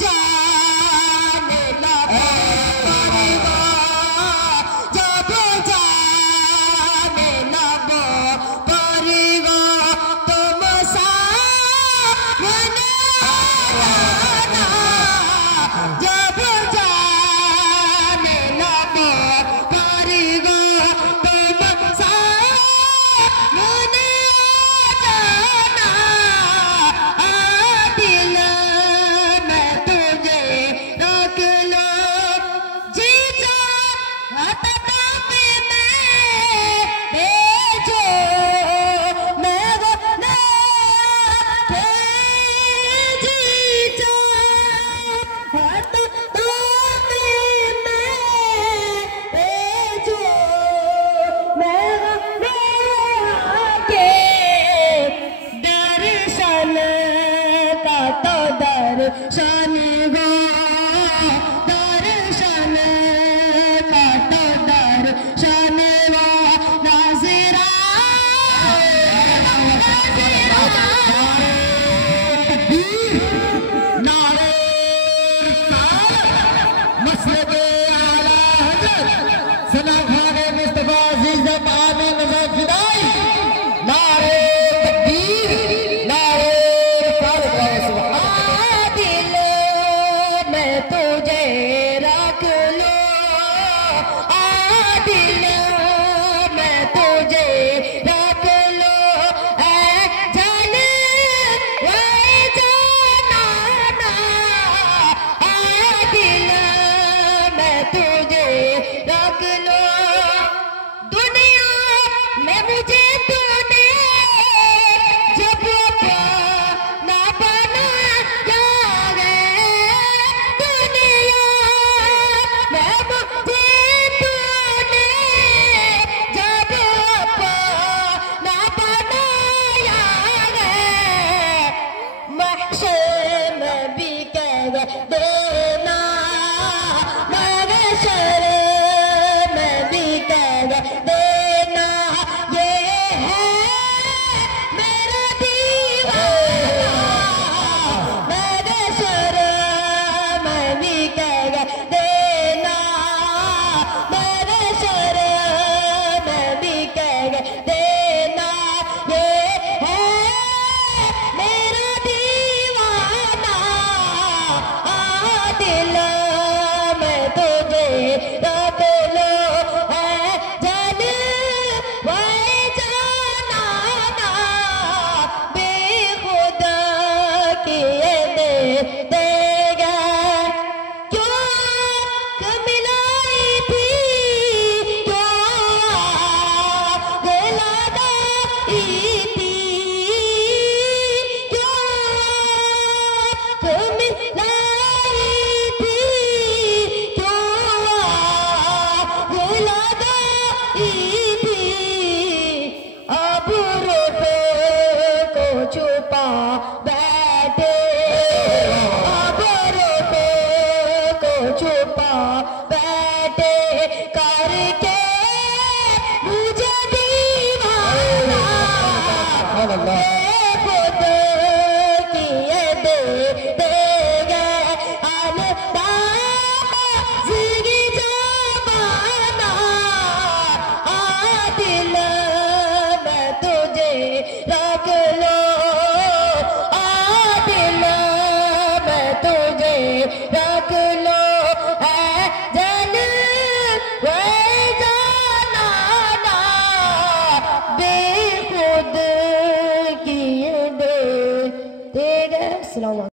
जाने लगा परिवार, जब जाने लगा परिवार, तुम सामने आना। जब जाने लगा परिवार, तुम सामने आना। दिल में तुझे रख लो जीजा, तड़प में भेजो मेरे जीजा, तड़प में भेजो मेरे आगे दर्शन का तो दर्शन गो, दर्शन का तो दर्शन गो नाज़िरा, नारे मसलक आला हज़रत सलाम खाने मुस्तफा अज़ीज़ आमीन ज़फ़िराई। नारे तकबीर, नारे दिल में तुझे रख लो, दिल में तुझे रख लो, जन जाना, दिल में तुझे रख लो। दुनिया में मुझे तूने जब अपना बनाया है, दुनिया में मुझे तूने जब अपना बनाया है, महशर में भी कह देना, महशर में भी कह देना, ये है मेरा दीवाना, महशर में भी कह देना, महशर में भी कह देना, ये है मेरा दीवाना, दिल